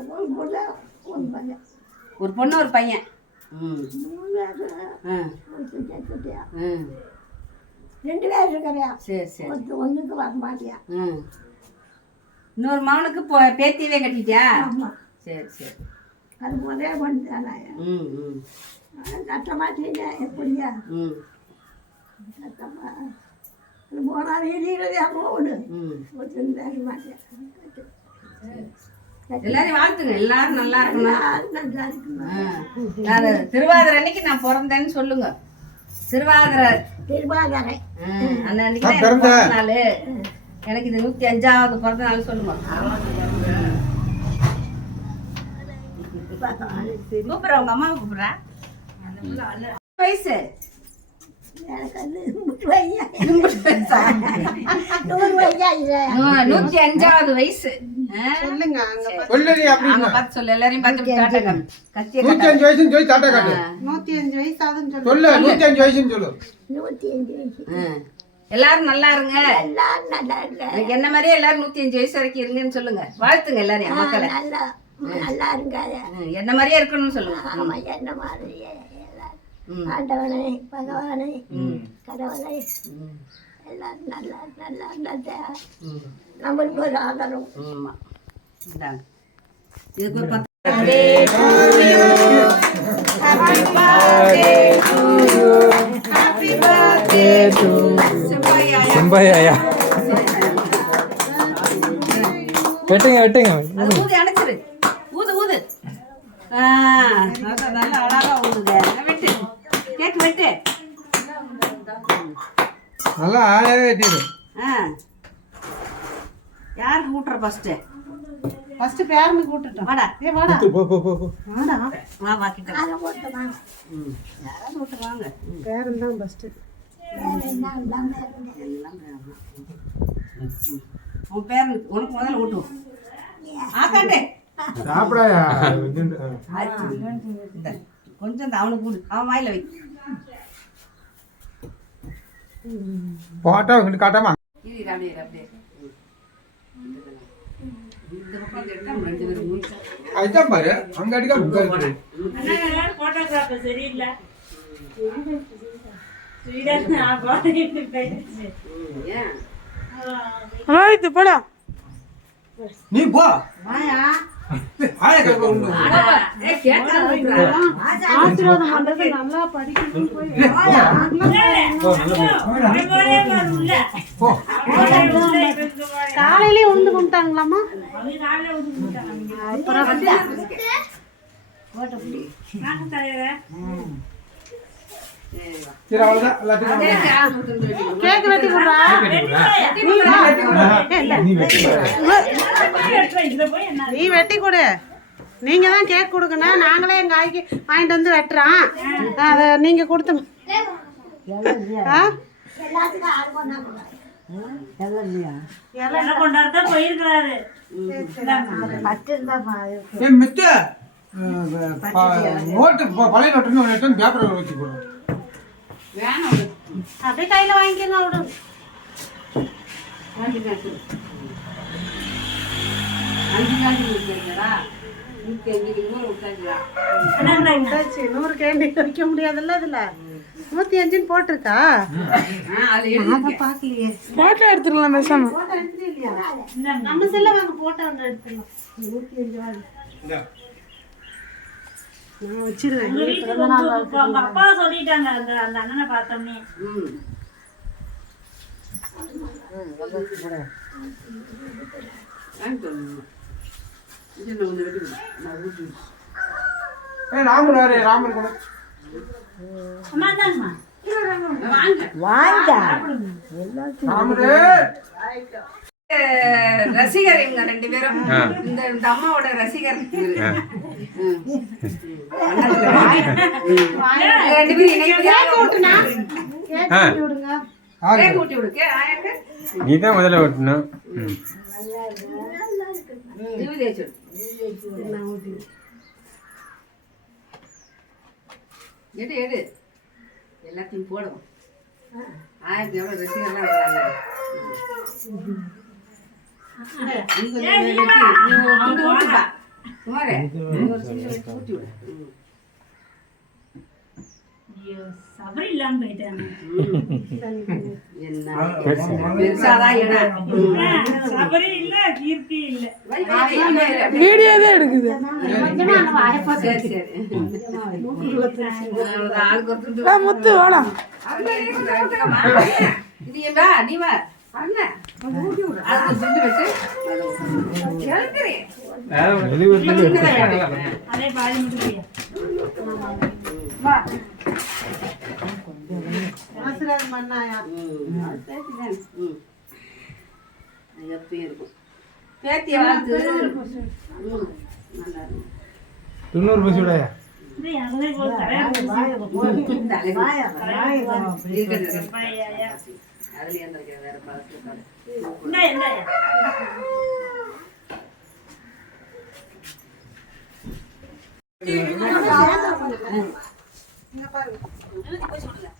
ஒரு பொண்ணு ஒரு பையன். ஒரு பொண்ணு ஒரு பையன் ம். ம். ரெண்டு பேர் இருக்கிறியா? சரி சரி. ஒருத்தர் ஒன்றுக்கு வர மாட்டியா? ம். இன்னொரு மகனுக்கு இப்போ பேத்தியவே கட்டிட்டியா? சரி சரி. அது ஒரே பொண்ணு தானே ம் ம். கட்ட மாட்டீங்க எப்படியா? ம். கட்டமா போனா வீதியில போகணும் ம். ஒருத்தன் பேச மாட்டேன் எல்லாரையும் வாழ்த்துங்க. எல்லாரும் நல்லா இருக்கணும். அது திருவாதிரை அன்னைக்கு நான் பிறந்தேன்னு சொல்லுங்க. திருவாதிரை. திருவாதிரை. அந்த அன்னைக்கு தான் எனக்கு பிறந்த நாள். எனக்கு இது நூற்றி அஞ்சாவது பிறந்த நாள் சொல்லுங்க. கூப்பிட்ற உங்க அம்மாவை கூப்பிட்றா வயசு. நூத்தி அஞ்சாவது வயசு. ஆ? சொல்லி பார்த்து எல்லாரையும் பார்த்து காட்ட நூத்தி காட்ட அஞ்சு வயசுன்னு சொல்லி தாட்டா காட்டு. நூத்தி அஞ்சு வயசு ஆகுதுன்னு சொல்லு சொல்லு. நூத்தி அஞ்சு வயசுன்னு சொல்லு. நூற்றி அஞ்சு வயசு. ஆ. எல்லாரும் நல்லா இருங்க. எல்லாரும் நல்லா எனக்கு என்ன மாதிரியே எல்லாரும் நூத்தி அஞ்சு வயசு வரைக்கும் இருங்கன்னு சொல்லுங்க. வாழ்த்துங்க எல்லாரையும் மக்களை. நல்லா ம், என்ன மாதிரியே இருக்கணும்னு சொல்லுங்க. ஆமா என்ன மாதிரியே. எல்லாரும். ஆண்டவனை பகவானை கடவுளை. ம். எல்லாரும் நல்லா நல்லா நல்லா. நம்மளுக்கு ஒரு ஆதரவு. ஆமா. இந்தாங்க. இதுக்கு ஒரு செம்பாயா வெட்டுங்க வெட்டுங்க. ஊதி ஊது ஊது. ஆ நல்லா அழகா ஊதுங்க. வெட்டு கேக் வெட்டு நல்லா ஆளவே வெட்டிடு. ஆ. யாருக்கு ஊட்டுற ஃபர்ஸ்ட் ஃபர்ஸ்ட் பேரனு கூட்டுட்டோம். வாடா. ஏ வாடா. போ போ போ போ. வாடா வா. வா கிட்ட அதை போட்டு வாங்க ம். யாராவது ம். பேரன் தான். ம். உன் பேரனுக்கு உனக்கு முதல்ல ஊட்டுவோம் ஆக்காண்டே சாப்பிடாயா? கொஞ்சம் இந்த அவனுக்கு அவன் வாயில வை போட்டா உங்களுக்கு காட்டாமா இரு இரு, அப்படியே இரு, அப்படியே இரு. இந்த பக்கம் வந்து எடுத்தா நம்ம ரெண்டு பேரும் மூணு அதுதான் பாரு. அங்க அடிக்க உங்க இருக்குது ஏன் ரைட் போடா. நீ. ஆசீர்வாதம் பண்றது நல்லா படிக்கணும். போ. காலையிலே எல்லாத்துக்கும் அதே கேக் வெட்டி கொடுறா? நீ வெட்டி நீ வெட்டி கொடு. நீங்க தான் கேக் கொடுக்கணும். நாங்களே எங்க ஆய்க்கு வாங்கிட்டு வந்து வெட்டுறோம். அதை நீங்க கொடுத்து நோட்டு ப- பழைய நோட்டு ஒன்று எடுத்து பேப்பர் வச்சு விடு. அப்படியே கையில வாங்கிக்கங்க விடு. அஞ்சு காட்டி கொடுத்துருக்கா நூற்றி அஞ்சு கிலோ விட்டாங்களா விட்டாச்சு. நூறு கேண்டி வைக்க முடியாதுல்ல இதுல நூத்தி அஞ்சுன்னு போட்டிருக்கா? ஆ அது எழுதி பாக்கலையே. போட்டோ எடுத்துக்கலாம் பேசாம நம்ம செல்ல வாங்க போட்டோ ஒன்று எடுத்துக்கலாம் நூத்தி அஞ்சு ரூபாய். நான் வச்சிருவேன். அப்பா சொல்லிட்டாங்க அந்த அந்த அண்ணனை பார்த்தோன்னே ம் ராமன் கூட. ரசிகர் இவங்க ரெண்டு பேரும். இந்த இந்த அம்மாவோட ரசிகர். ரெண்டு பேரும் கேக் வெட்டி எடு எடு. எல்லாத்தையும் போடுவோம் ஆயிரத்தி எவ்வளோ ரசிகர்லாம் வர்றாங்க நீ கொஞ்சம் நீ குமாரே ஊட்டி விட வீடியோதான் எடுக்குது. முத்து வேணாம் வெளியூர் அண்ணாயா எப்பயும் இருக்கும். பேத்தி தொண்ணூறு பசி விடாயா? பாருங்க